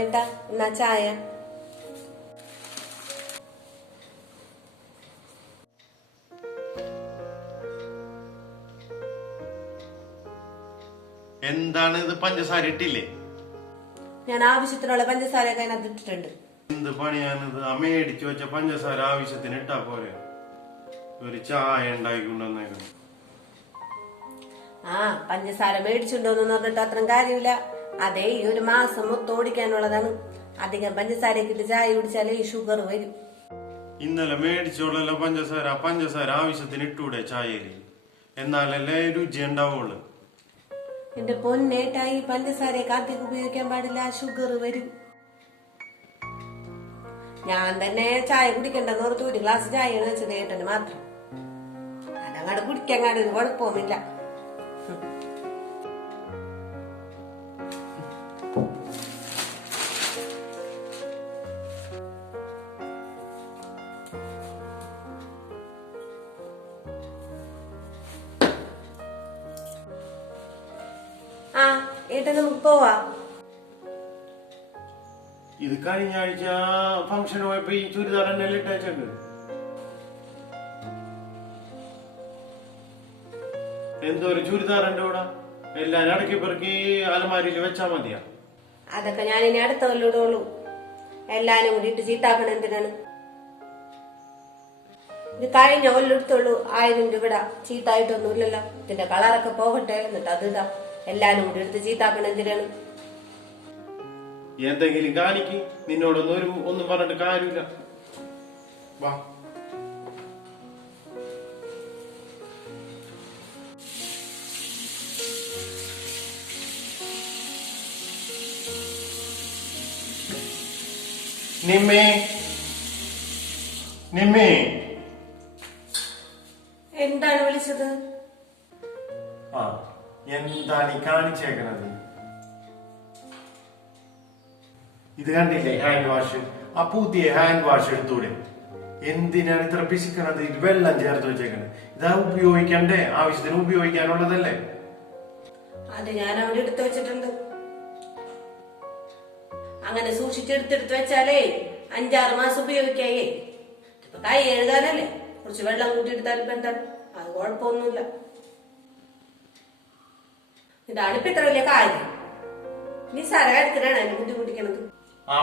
ഏട്ടാ എന്നാ ചായ? എന്താണ് ഇത് പഞ്ചസാര ഇട്ടില്ലേ? ഞാൻ ആവശ്യത്തിനുള്ള പഞ്ചസാര അതിനകത്ത് ഇട്ടിട്ടുണ്ട്. എന്ത് പണിയാണിത്? മേടിച്ചു വെച്ച പഞ്ചസാര ആവശ്യത്തിന് ഇട്ടാ പോലെ ഒരു ചായ ഉണ്ടാക്കിക്കൊണ്ടുവന്നേക്കണം. ആ പഞ്ചസാര മേടിച്ചിട്ടുണ്ടോന്ന് പറഞ്ഞിട്ട് അത്രയും കാര്യമില്ല. അതേ ഈ ഒരു മാസം മൊത്തം ഓടിക്കാനുള്ളതാണ്. അധികം പഞ്ചസാരയൊക്കെ ഇട്ട് ചായ കുടിച്ചാലേ ഈ ഷുഗർ വരും. ഇന്നലെ മേടിച്ചോളല്ലോ പഞ്ചസാര പഞ്ചസാര ആവശ്യത്തിന് ഇട്ടൂടെ ചായയിൽ എന്നാലല്ലേ രുചി ഉണ്ടാവുള്ളു. എന്റെ പൊന്നേട്ടായി പഞ്ചസാരയൊക്കെ അധികം ഉപയോഗിക്കാൻ പാടില്ല ഷുഗർ വരും. ഞാൻ തന്നെ ചായ കുടിക്കണ്ടെന്ന് ഓർത്ത് ഒരു ഗ്ലാസ് ചായ വെച്ചത് ഏട്ടന് മാത്രം. അതങ്ങാട് കുടിക്കാൻ ഒരു കുഴപ്പമൊന്നുമില്ല. നമുക്ക് പോവാ ഇത് കഴിഞ്ഞ ആഴ്ച ഫംഗ്ഷൻ പോയപ്പോ ഈ ചുരിദാർ തന്നെ ഇട്ടേച്ചത് എന്തോ ഒരു ചുരിദാർ എന്റെ കൂടെ എല്ലാം അടക്കി പെറുക്കി അലമാരിയിൽ വെച്ചാ മതിയാ. അതൊക്കെ ഞാൻ ഇനി അടുത്ത കൊല്ലിടുള്ളൂ എല്ലാരും കൂടി ഇട്ട് ചീത്താക്കണ എന്തിനാണ്? ഇത് കഴിഞ്ഞ കൊല്ലെടുത്തുള്ളൂ ആയിരം രൂപ ചീത്തായിട്ടൊന്നുമില്ലല്ലോ. ഇതിന്റെ കളറൊക്കെ പോകട്ടെ എന്നിട്ട് അത് ഇടാം. എല്ലാരും കൂടി എടുത്ത് ചീത്താക്കണ എന്തിനാണ്? എന്തെങ്കിലും കാണിക്ക്. നിന്നോടൊന്നും ഒരു ഒന്നും പറഞ്ഞിട്ട് കാര്യമില്ല. വാ. നിമ്മേ. നിമ്മേ. എന്താണ് വിളിച്ചത്? ആ. എന്താണ് ഈ കാണിച്ചേക്കുന്നത് ഇത് കണ്ടില്ലേ ഹാൻഡ് വാഷ് ആ പുതിയ ഹാൻഡ് വാഷ് എടുത്തൂടെ? എന്തിനാണ് ഇത്ര പിശിക്കുന്നത് ഇത് വെള്ളം ചേർത്ത് വെച്ചേക്കണത് ഇതാ ഉപയോഗിക്കണ്ടേ? ആവശ്യത്തിന് ഉപയോഗിക്കാനുള്ളതല്ലേ? അത് ഞാൻ അവിടെ എടുത്തു വെച്ചിട്ടുണ്ട്. അങ്ങനെ സൂക്ഷിച്ചെടുത്തെടുത്ത് വെച്ചാലേ അഞ്ചാറ് മാസം ഉപയോഗിക്കായേ. കൈ എഴുതാനല്ലേ കുറച്ച് വെള്ളം കൂട്ടിയെടുത്താൽ എടുത്താലും എന്താണ് അത് കുഴപ്പമൊന്നുമില്ല. ആ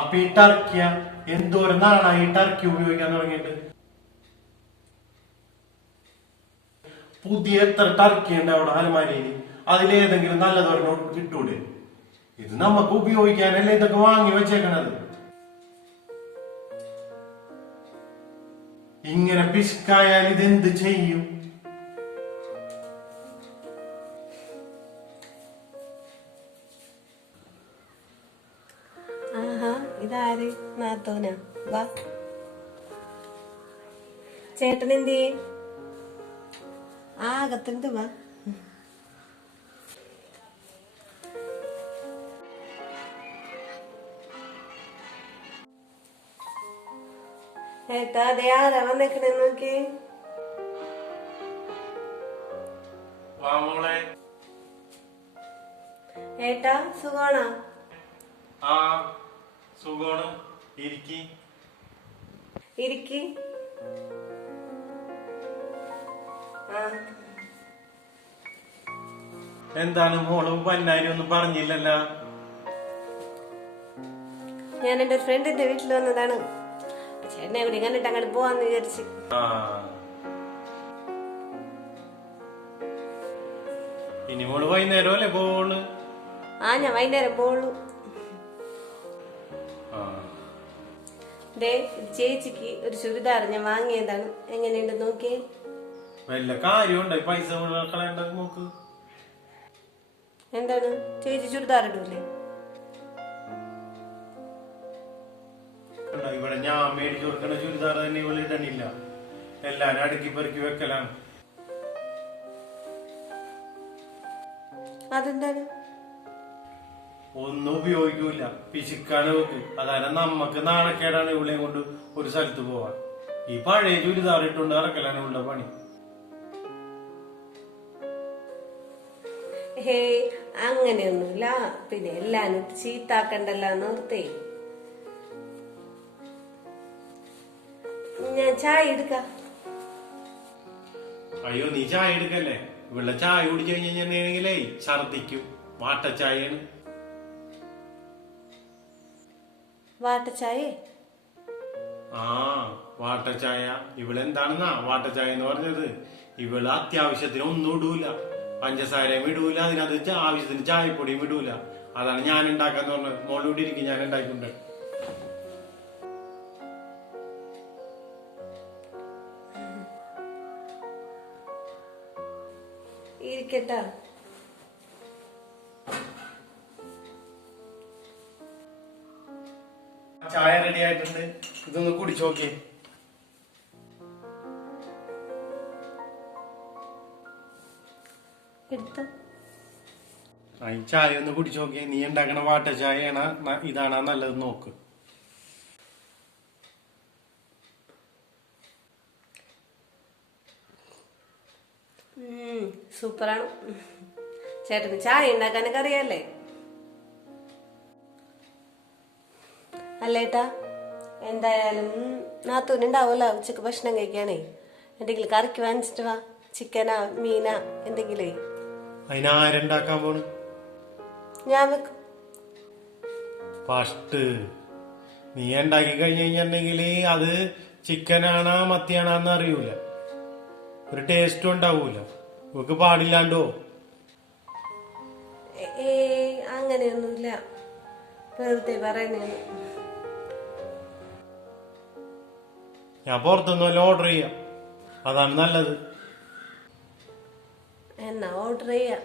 ടർക്കി ഉപയോഗിക്കാൻ പുതിയ എത്ര ടർക്കി ഉണ്ട് അവിടെ അലമാരയിൽ? അതിലേതെങ്കിലും നല്ലതൊരെണ്ണം കിട്ടൂടെ ഇത് നമുക്ക് ഉപയോഗിക്കാനല്ലേ ഇതൊക്കെ വാങ്ങി വെച്ചേക്കണത്? ഇങ്ങനെ പിശുക്കായാൽ ഇതെന്ത് ചെയ്യും? ഇതാര്? നാത്തോന വാ. ചേട്ടൻ എന്ത് ആ അകത്തുണ്ട് വാ. ഏട്ടാ അതെ ആരാ വന്നേക്കണേ നോക്കി ഏട്ടാ സുഖാണോ? ആ. സുഖമാണ്? ഇരിക്കി. ഇരിക്കി. എന്താണ് മോൾ പന്നാരി ഒന്നും പറഞ്ഞില്ലല്ലോ? ഞാൻ എന്റെ ഫ്രണ്ടിന്റെ വീട്ടിൽ വന്നതാണ്. ചേട്ടനെ എവിടെ കണ്ടിട്ട് അങ്ങോട്ട് പോവാന്ന് വിചാരിച്ച്. ഇനി മോൾ വൈകുന്നേരം അല്ലേ പോവുള്ളു? ആ ഞാൻ വൈകുന്നേരം പോവുള്ളൂ. ദേ ചേച്ചിക്ക് ഒരു ചുരിദാർ ഞാൻ വാങ്ങിയതാണ്. എങ്ങനെയുണ്ട് നോക്കിയേ? വല്ല കാര്യമുണ്ട്? പൈസ നോക്ക്. എന്താണ്? ചേച്ചി ചുരിദാർ ഇടൂലേ? ഇവിടെ ഞാൻ മേടിച്ചു കൊടുക്കണ ചുരിദാർ തന്നെ ഇവിടെ ഇടണില്ല. എല്ലാരും അടുക്കി പെറുക്കി വെക്കലാണ്. അതെന്താണ്? ഒന്നും ഉപയോഗിക്കൂല. പിശുക്കാണ് വെക്ക് അതായത് നമ്മക്ക് നാണക്കേടാണ് ഇവിടെ കൊണ്ട് ഒരു സ്ഥലത്ത് പോവാൻ. ഈ പഴയ ചുരിദാർ ഇട്ടുകൊണ്ട് ഇറക്കലാണ് ഇവിടെ പണി. ഹേ അങ്ങനെയൊന്നുമില്ല. പിന്നെ എല്ലാരും ചീത്താക്കണ്ടല്ലോ നിർത്തേ. ഞാൻ ചായ എടുക്കാം. അയ്യോ നീ ചായ എടുക്കല്ലേ? ഇവിടെ ചായ കുടിച്ചു കഴിഞ്ഞാൽ ഛർദിക്കും വാട്ടച്ചായയാണ് വാട്ടച്ചായേ. ആ വാട്ടച്ചായ. ഇവളെന്താണെന്നാ? വാട്ടച്ചായ എന്ന് പറഞ്ഞത്. ഇവൾ അത്യാവശ്യത്തിന് ഒന്നും ഇടൂല. പഞ്ചസാരയും ഇടൂല. അതിനകത്ത് ആവശ്യത്തിന് ചായപ്പൊടിയും ഇടൂല. അതാണ് ഞാൻ ഉണ്ടാക്കാന്ന് പറഞ്ഞത് മോളിലൂടെ ഇരിക്കും. ഞാൻ ഉണ്ടാക്കിണ്ട് ഇരിക്കട്ടാ. ആയിട്ടുണ്ട്. ഇതൊന്ന് കുടിച്ചു നോക്കിയേ. ഈ ചായ ഒന്ന് കുടിച്ചു നോക്കിയേ. നീ ഉണ്ടാക്കണ വാട്ടച്ചായയാണ് ചായ ഇതാണ് നല്ലത് നോക്ക്. സൂപ്പറാണ്. ചേട്ടന് ചായ ഉണ്ടാക്കാനൊക്കെ അറിയാലേ അല്ലേട്ടാ എന്തായാലും നാത്തൂനുണ്ടാവുമല്ലോ ഉച്ചയ്ക്ക് ഭക്ഷണം കഴിക്കാനേ. എന്തെങ്കിലും കറിക്ക് വാങ്ങിച്ചിട്ട് വാ. ചിക്കനാ മീനാ എന്തെങ്കിലേ. അതിനാരുണ്ടാക്കാൻ പോണ്? ഞാൻ വെക്കും. ഫസ്റ്റ് നീ ഉണ്ടാക്കി കഴിഞ്ഞു കഴിഞ്ഞിട്ടുണ്ടെങ്കിൽ അത് ചിക്കനാണോ മത്തിയാണോന്ന് അറിയൂല. ഒരു ടേസ്റ്റും ഉണ്ടാവൂല. ഇവക്ക് പാടില്ലാണ്ടോ? ഏ- അങ്ങനെയൊന്നുമില്ല. വെറുതെ പറയുന്നതാണ്. ഞാൻ പുറത്തുനിന്ന് വല്ല ഓർഡർ ചെയ്യാം. അതാണ് നല്ലത്. എന്നാ ഓർഡർ ചെയ്യാം.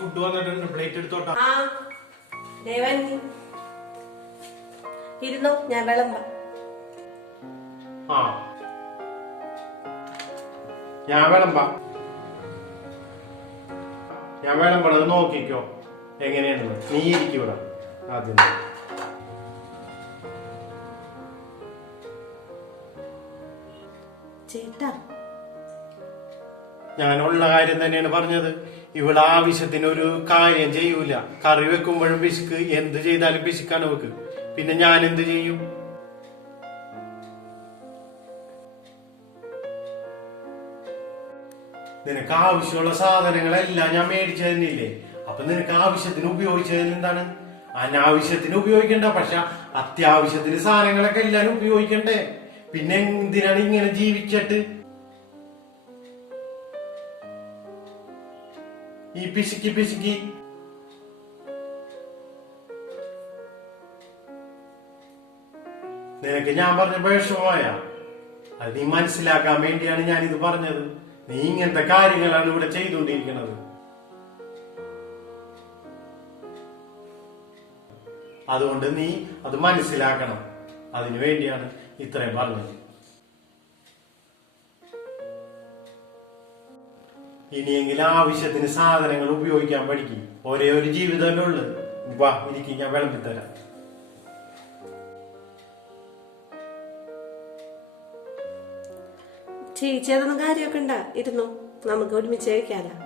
ഫുഡ് വന്നിട്ടുണ്ട് പ്ലേറ്റ് എടുത്തോട്ടാ. ആ ദേവൻ ഇരുന്നോ ഞാൻ വിളമ്പാം ആ. ഞാൻ വിളമ്പാ. ഞാൻ വിളമ്പണത് നോക്കിക്കോ. എങ്ങനെയാണെന്ന്. നീ ഇരിക്കൂടാ ആദ്യം. ഞാൻ ഉള്ള കാര്യം തന്നെയാണ് പറഞ്ഞത്. ഇവൾ ആവശ്യത്തിന് ഒരു കാര്യം ചെയ്യൂല. കറി വെക്കുമ്പോഴും പിശുക്ക്. എന്ത് ചെയ്താലും പിശുക്കാണ് വെക്ക് പിന്നെ ഞാൻ എന്ത് ചെയ്യും? നിനക്ക് ആവശ്യമുള്ള സാധനങ്ങളെല്ലാം ഞാൻ മേടിച്ചു തന്നില്ലേ അപ്പൊ നിനക്ക് ആവശ്യത്തിന് ഉപയോഗിച്ചതിൽ എന്താണ്? അനാവശ്യത്തിന് ഉപയോഗിക്കണ്ട പക്ഷെ അത്യാവശ്യത്തിന് സാധനങ്ങളൊക്കെ എല്ലാരും ഉപയോഗിക്കണ്ടേ? പിന്നെ എന്തിനാണ് ഇങ്ങനെ ജീവിച്ചിട്ട്? ഈ പിശുക്കി പിശുക്കി. നിനക്ക് ഞാൻ പറഞ്ഞ വിഷമമായ അത് നീ മനസ്സിലാക്കാൻ വേണ്ടിയാണ് ഞാൻ ഇത് പറഞ്ഞത്. നീ ഇങ്ങനത്തെ കാര്യങ്ങളാണ് ഇവിടെ ചെയ്തുകൊണ്ടിരിക്കുന്നത്. അതുകൊണ്ട് നീ അത് മനസ്സിലാക്കണം. അതിനു വേണ്ടിയാണ് ഇത്രയും പറഞ്ഞത്. ഇനിയെങ്കിലും ആവശ്യത്തിന് സാധനങ്ങൾ ഉപയോഗിക്കാൻ പഠിക്കും. ഒരേ ഒരു ജീവിതമല്ലേ ഉള്ളു. വാ എനിക്ക് ഞാൻ വിളമ്പിത്തരാം ചേച്ചി അതൊന്നും കാര്യമൊക്കെ ഉണ്ടാ. ഇരുന്നു? നമുക്ക് ഒരുമിച്ച് കഴിക്കാലോ.